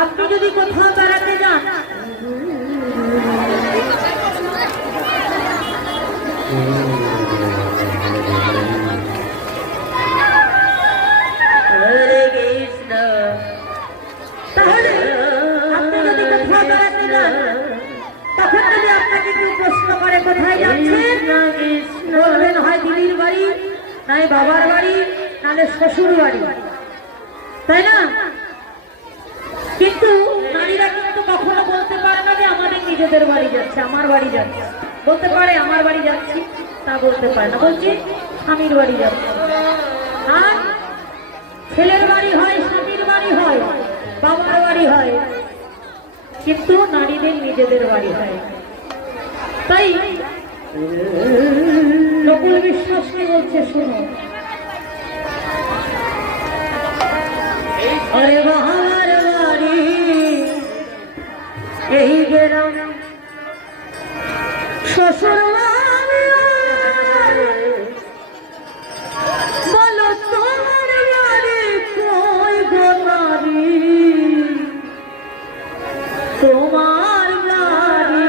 আপনি যদি কোথাও বেড়াতে যান তাহলে আপনি যদি কোথাও বেড়াতে যান তখন যদি আপনাকে কেউ প্রশ্ন করে কোথায় যাচ্ছেন বলবেন হয় দিদির বাড়ি নয় বাবার বাড়ি নাহলে শ্বশুর বাড়ি, তাই না? কিন্তু নারীরা কিন্তু কখনো বলতে পারে না যে আমাদের নিজেদের বাড়ি যাচ্ছে, আমার বাড়ি যাচ্ছে। বলতে পারে আমার বাড়ি যাচ্ছি, তা বলতে পারে না, বলছি স্বামীর বাড়ি যাচ্ছে। আর ছেলের বাড়ি হয়, স্বামীর বাড়ি হয়, বাবার বাড়ি হয়, কিন্তু নারীদের নিজেদের বাড়ি হয়। তাই নকুল বিশ্বাসকে বলছে, শুনো আরে বাবার বাড়ি এই গেলাম শ্বশুর বাড়ি, বলো তোমার বাড়ি কই গো নারী, তোমার বাড়ি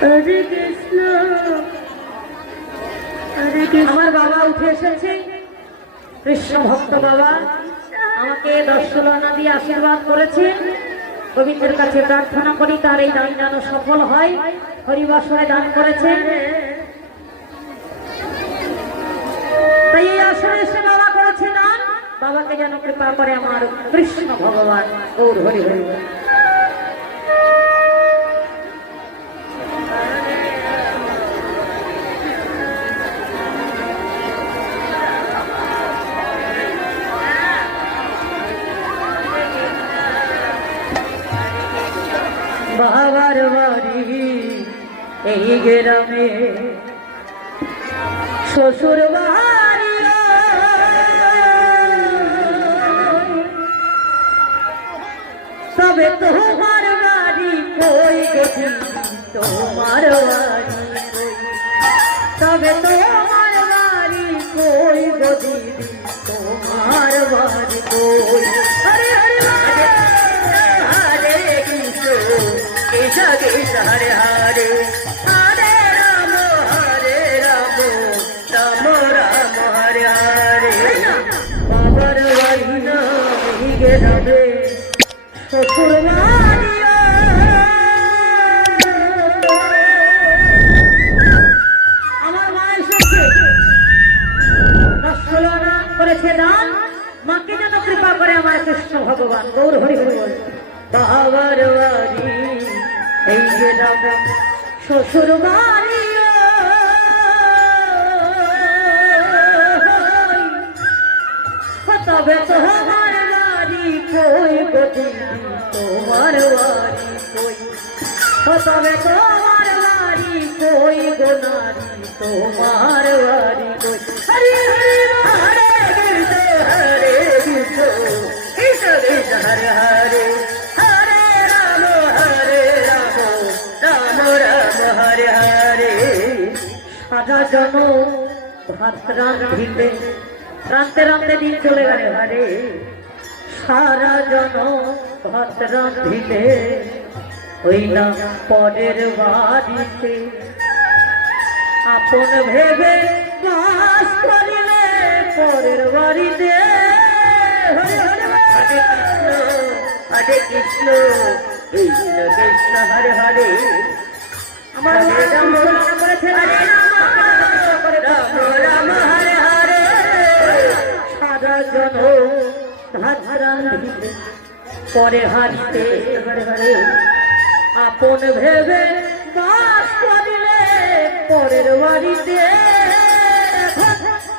হরে কৃষ্ণ। আমার বাবা উঠে এসেছে, কৃষ্ণ ভক্ত বাবা আমাকে দর্শনা দিয়ে আশীর্বাদ করেছে। গোবিন্দের কাছে প্রার্থনা করি তার এই দান যেন সফল হয়। হরিবাসরে দান করেছেন, তাই এই আসরে এসে বাবা করেছে দান। বাবাকে যেন কৃপা করে আমার কৃষ্ণ ভগবান। গৌর হরি হরি। বাবার বাড়ি এই গ্রামে শ্বশুর বাড়ি, তবে তোমার বাড়ি কই গো, তোমার বাড়ি তবে তোমার বাড়ি কই গো দিদি, তোমার বাড়ি কই। হরে হরে হরে কৃষ্ণ কৃষ্ণ কৃষ্ণ হরে হরে, হরে রাম রাম রাম হরে হরে। বাবার বাড়ি না গেলাবে শ্বশুর বাড়ি, আমার মা এসেছে দর্শনা করেছে দান। মাকে যেন কৃপা করে আমার কৃষ্ণ ভগবান। গৌর হরি হরি বল। বাবার বাড়ি এই গেলাবে শ্বশুর বাড়ি, তবে তোমার বাড়ি কই গো দিদি, তোমার বাড়ি কই, তবে তোমার বাড়ি কই গো নারী, তোমার বাড়ি কই। হরি হরি হরে কৃষ্ণ হরে কৃষ্ণ কৃষ্ণ কৃষ্ণ হরে হরে, হরে রাম রাম রাম হরে হরে। সারা জন ভাত রাঁধিতে রাঁধতে রাঁধতে দিন চলে গেল হরে, সারা জন ভাত রাঁধিতে হইলাম পরের বাড়িতে, আপন ভেবে বাস করিলে পরের বাড়িতে। হরে হরে হরে কৃষ্ণ কৃষ্ণ কৃষ্ণ হরে হরে। আমার রাম করেছে রাম রাম হরে হরে। সারা জন ভাত রাঁধিতে পরে হারিতে হরে, আপন ভেবে বাস করিলে পরের বাড়িতে।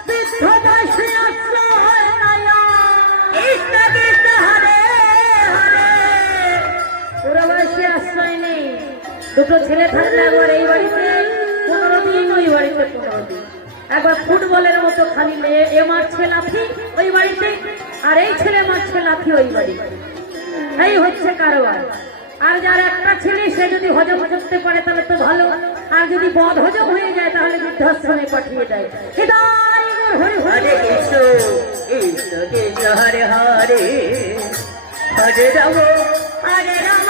বৃদ্ধ বয়সে আশ্রয় নয়া, কৃষ্ণ কৃষ্ণ হরে হরে। পুরো বয়সে আশ্রয় নেই, দুটো ছেলে থাকলে একবার এই বাড়িতে 15 দিন, ওই বাড়িতে 15 দিন। একবার ফুটবলের মতো খালি এ মারছে লাথি ওই বাড়িতে, আর এই ছেলে মারছে লাথি ওই বাড়ি। এই হচ্ছে কারবার। আর যার একটা ছেলে সে যদি হজম করতে পারে তাহলে তো ভালো, আর যদি বদ হজম হয়ে যায় তাহলে বৃদ্ধাশ্রমে পাঠিয়ে দেয়। হরে কৃষ্ণ কৃষ্ণ কৃষ্ণ হরে হরে হরে রাম হরে রাম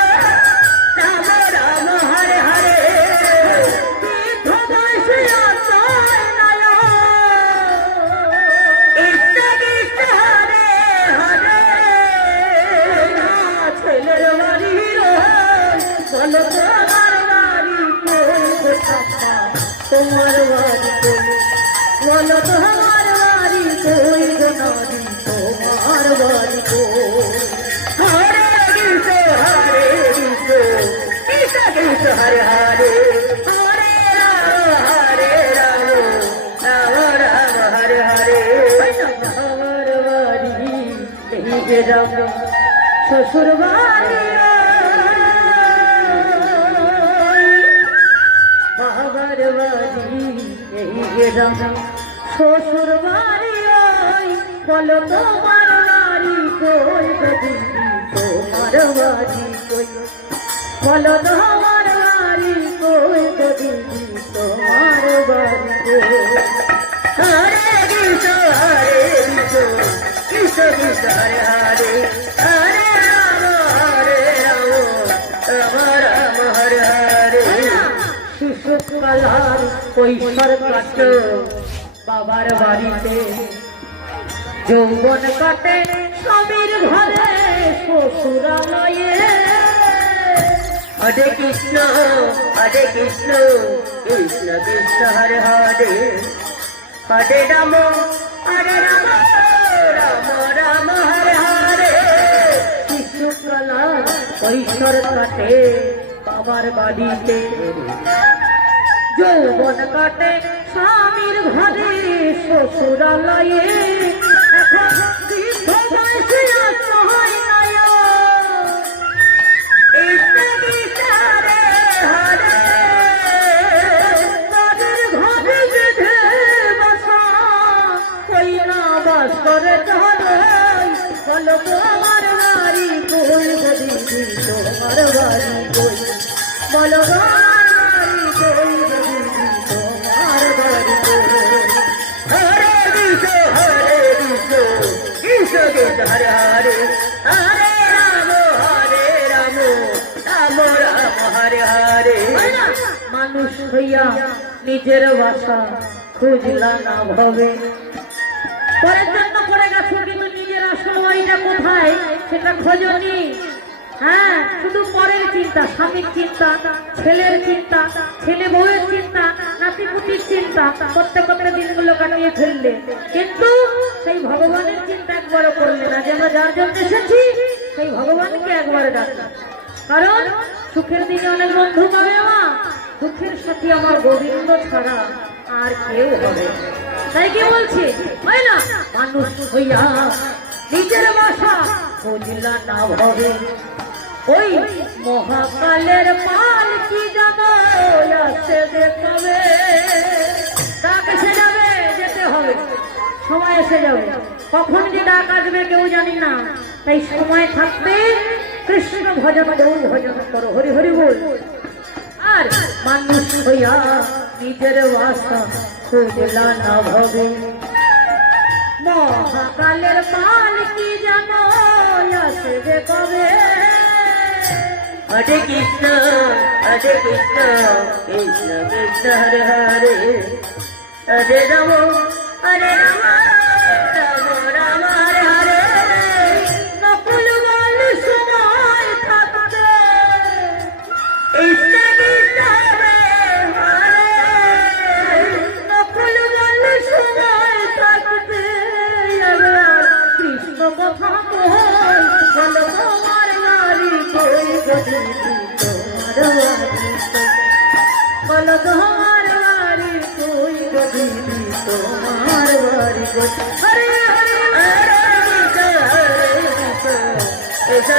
রাম রাম হরে হরে তোমার বাড়ি বলো তোমার বাড়ি কই গো নারী তোমার বাড়ি হরে কৃষ্ণ হরে কৃষ্ণ কৃষ্ণ কৃষ্ণ হরে হরে হরে রাম রাম রাম হরে হরে আমার বাড়ি এই যে রাম শ্বশুর বাড়ি বাবার বাড়ি এই যে রাম শ্বশুর বাড়ি বলো তোমার বাড়ি কই দিদি তোমার বাড়ি কই বলো তোমার বাড়ি কই দিদি তোমার বাড়ি হরে কৃষ্ণ হরে কৃষ্ণ কৃষ্ণ কৃষ্ণ হরে হরে হরে রাম রাম রাম হরে হরে শিশুকালার কৈশোর কাটে বাবার বাড়িতে যৌবন কাটে স্বামীর ঘরে শ্বশুরালয়ে হরে কৃষ্ণ কৃষ্ণ কৃষ্ণ হরে হরে হরে রাম রাম রাম হরে হরে শিশুকালার কৈশোর কাটে বাবার বাড়িতে যৌবন কাটে স্বামীর ঘরে শ্বশুরালয়ে এখন বৃদ্ধ বয়সে অসহায় নয় ইষ্টারে হরে তাদের ঘরে বেঁধে বসা কই না বাস করে ধরে বলো তোমার বাড়ি কই দিদি তোমার বাড়ি কই বলো তোমার বাড়ি কই দিদি তোমার বাড়ি হরে কৃষ্ণ কৃষ্ণ কৃষ্ণ হরে হরে হরে রাম রাম রাম হরে হরে মানুষ হইয়া নিজের বাসা খুঁজলা না ভাবে পরের জন্য করে গেছো কিন্তু নিজের আসল বাড়িটা কোথায় সেটা খোঁজনি হ্যাঁ শুধু পরের চিন্তা স্বামীর চিন্তা ছেলের চিন্তা ছেলে বউয়ের চিন্তা নাতিপুতির চিন্তা করতে করতে দিনগুলো কাটিয়ে ফেললে কিন্তু সেই ভগবানের চিন্তা একবারও করলে না যে আমরা যার জন্য এসেছি সেই ভগবানকে একবারে ডাকলাম কারণ সুখের দিনে অনেক বন্ধু পাবে মা দুঃখের সাথে আমার গোবিন্দ ছাড়া আর কেউ হবে তাই কি বলছি হয় না মানুষ হইয়া নিজের বাসা বুঝলা না ভাবে ওই মহাকালের পাল কি যাবে আসে দেখাবে ডাক এসে যাবে যেতে হবে সময় এসে যাবে কখন যে ডাক আসবে কেউ জানি না তাই সময় থাকতে কৃষ্ণ ভজন গৌর ভজন করো হরি হরি বল আর মানুষ হইয়া নিজের বাসা খুঁজলা না ভাবে মহাকালের পাল কি জানো আসবে কবে হরে কৃষ্ণ কৃষ্ণ কৃষ্ণ হরে হরে হরে রাম রাম রাম হরে হরে নকুল বল সময় থাকতে কৃষ্ণ কৃষ্ণ হরে নকুল বল সময় থাকতে কৃষ্ণ কথা বল তোমার নারী কই গদি তোমার বাড়ি বলো তোমার বাড়ি কই গদি তোমার বাড়ি হরে হরে হরে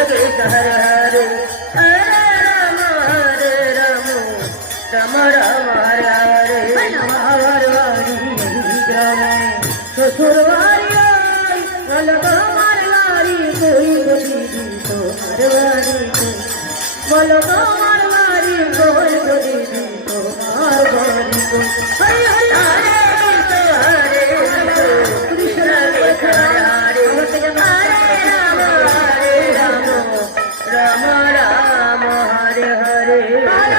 কৃষ্ণ হরে হরে হরে রাম রাম রাম হরে হরে আমার বাড়ি গ্রামে শ্বশুর বাড়ি বলো তোমার বাড়ি কই গদি তোমার বাড়ি বলো তোমার বাড়ি কই গদি তোমার বাড়ি হরে হরে হরে তাহলে